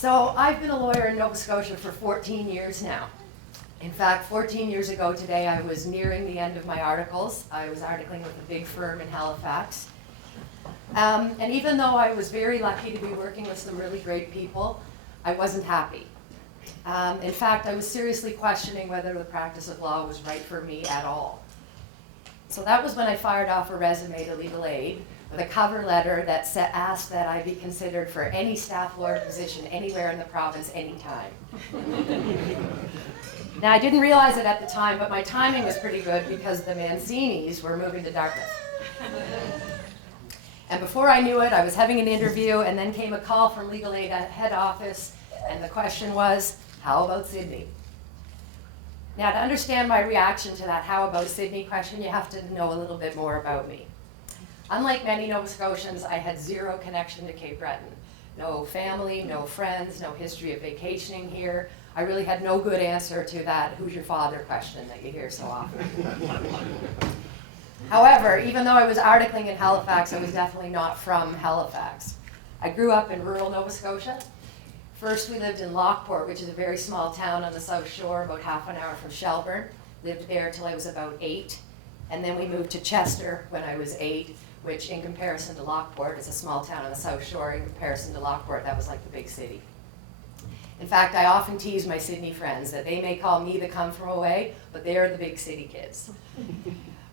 So I've been a lawyer in Nova Scotia for 14 years now. In fact, 14 years ago today, I was nearing the end of my articles. I was articling with a big firm in Halifax. And even though I was very lucky to be working with some really great people, I wasn't happy. In fact, I was seriously questioning whether the practice of law was right for me at all. So that was when I fired off a resume to Legal Aid with a cover letter that asked that I be considered for any staff lawyer position anywhere in the province, anytime. Now, I didn't realize it at the time, but my timing was pretty good because the Mancinis were moving to Dartmouth. And before I knew it, I was having an interview, and then came a call from Legal Aid at head office, and the question was, how about Sydney? Now, to understand my reaction to that how about Sydney question, you have to know a little bit more about me. Unlike many Nova Scotians, I had zero connection to Cape Breton. No family, no friends, no history of vacationing here. I really had no good answer to that who's your father question that you hear so often. However, even though I was articling in Halifax, I was definitely not from Halifax. I grew up in rural Nova Scotia. First, we lived in Lockport, which is a very small town on the South Shore, about half an hour from Shelburne. Lived there until I was about 8. And then we moved to Chester when I was 8, which in comparison to Lockport is a small town on the South Shore. In comparison to Lockport, that was like the big city. In fact, I often tease my Sydney friends that they may call me the come from away, but they're the big city kids.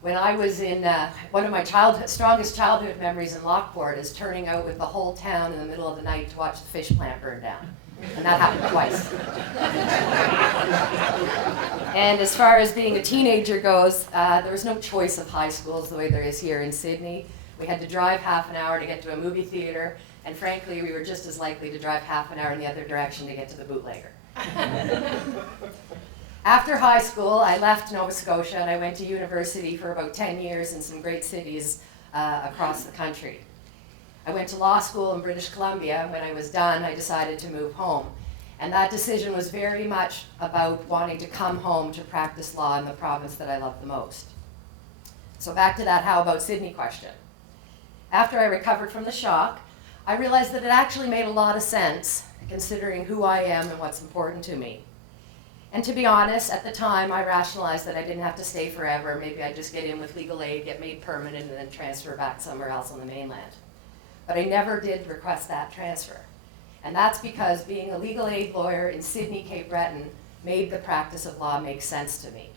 When I was in, one of my strongest childhood memories in Lockport is turning out with the whole town in the middle of the night to watch the fish plant burn down. And that happened twice. And as far as being a teenager goes, there was no choice of high schools the way there is here in Sydney. We had to drive half an hour to get to a movie theater, and frankly, we were just as likely to drive half an hour in the other direction to get to the bootlegger. After high school, I left Nova Scotia and I went to university for about 10 years in some great cities across the country. I went to law school in British Columbia. When I was done, I decided to move home. And that decision was very much about wanting to come home to practice law in the province that I love the most. So back to that how about Sydney question. After I recovered from the shock, I realized that it actually made a lot of sense, considering who I am and what's important to me. And to be honest, at the time, I rationalized that I didn't have to stay forever. Maybe I'd just get in with Legal Aid, get made permanent, and then transfer back somewhere else on the mainland. But I never did request that transfer. And that's because being a legal aid lawyer in Sydney, Cape Breton, made the practice of law make sense to me.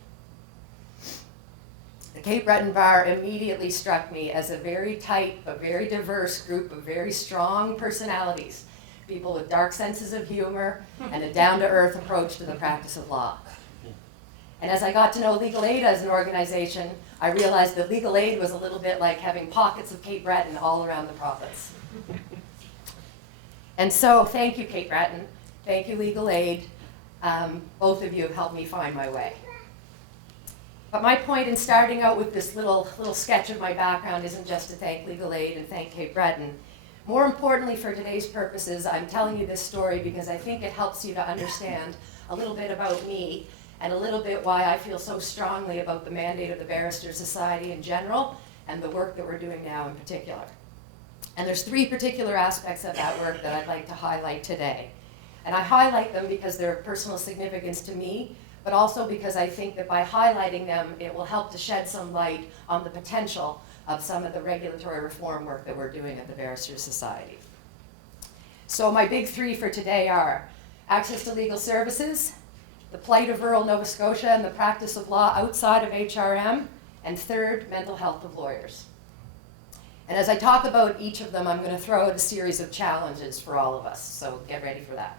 The Cape Breton Bar immediately struck me as a very tight but very diverse group of very strong personalities, people with dark senses of humor and a down-to-earth approach to the practice of law. And as I got to know Legal Aid as an organization, I realized that Legal Aid was a little bit like having pockets of Cape Breton all around the province. And so, thank you, Cape Breton. Thank you, Legal Aid. Both of you have helped me find my way. But my point in starting out with this little sketch of my background isn't just to thank Legal Aid and thank Cape Breton. More importantly for today's purposes, I'm telling you this story because I think it helps you to understand a little bit about me and a little bit why I feel so strongly about the mandate of the Barristers Society in general and the work that we're doing now in particular. And there's 3 particular aspects of that work that I'd like to highlight today. And I highlight them because they're of personal significance to me, but also because I think that by highlighting them, it will help to shed some light on the potential of some of the regulatory reform work that we're doing at the Barristers Society. So my big 3 for today are access to legal services, the plight of rural Nova Scotia and the practice of law outside of HRM, and 3rd, mental health of lawyers. And as I talk about each of them, I'm going to throw out a series of challenges for all of us, so get ready for that.